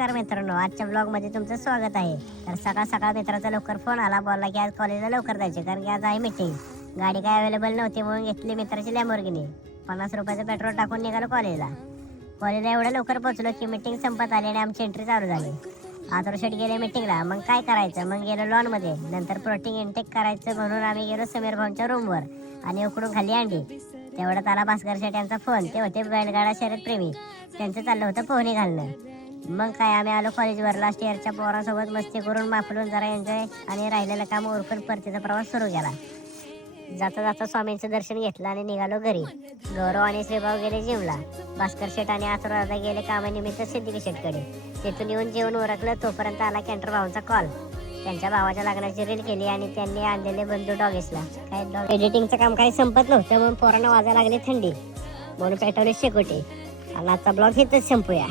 नमस्कार मित्रांनो, आजच्या ब्लॉगमध्ये तुमचं स्वागत आहे. तर सकाळ सकाळ मित्राचा लवकर फोन आला, बोलला की आज कॉलेजला लवकर जायचे कारण की आज आहे मीटिंग. गाडी काय अवेलेबल नव्हती म्हणून घेतली मित्राची लॅम्बोर्गिनी. 50 रुपयाचं पेट्रोल टाकून निघालो कॉलेजला. एवढं लवकर पोहोचलो की मीटिंग संपत आली आणि आमची एंट्री चालू झाली. आतुर शेट गेले मीटिंगला. मग काय करायचं, मग गेलो लॉनमध्ये. नंतर प्रोटीन इनटेक करायचं म्हणून आम्ही गेलो समीर भाऊंच्या रूमवर आणि उकडून खाल्ली अंडी. तेवढ्यात आला भास्कर शेट यांचा फोन. ते होते बैलगाडा शर्यत प्रेमी, त्यांचं चाललं होतं पोहणी घालणं. मग काय आम्ही आलो कॉलेजवर. लास्ट इयरच्या पोरांसोबत मस्ती करून माफलून जरा एन्जॉय आणि राहिलेलं काम उरकून परतीचा प्रवास सुरू केला. जाता जाता स्वामींचं दर्शन घेतलं आणि निघालो घरी. गौरव आणि श्रीभाऊ गेले जिमला. भास्कर शेट आणि आतुरदादा गेले कामानिमित्त सिद्धिकी शेटकडे. तिथून येऊन जेवण उरकलं तोपर्यंत आला कॅन्टर भाऊंचा कॉल. त्यांच्या भावाच्या लग्नाची रील केली आणि त्यांनी आणलेले बंधू डॉगेसला. काय एडिटिंगचं काम काही संपत नव्हतं म्हणून पोरांना वाजायला लागली थंडी म्हणून पेटवले शेकोटे. आणि आजचा ब्लॉग इथंच संपूया.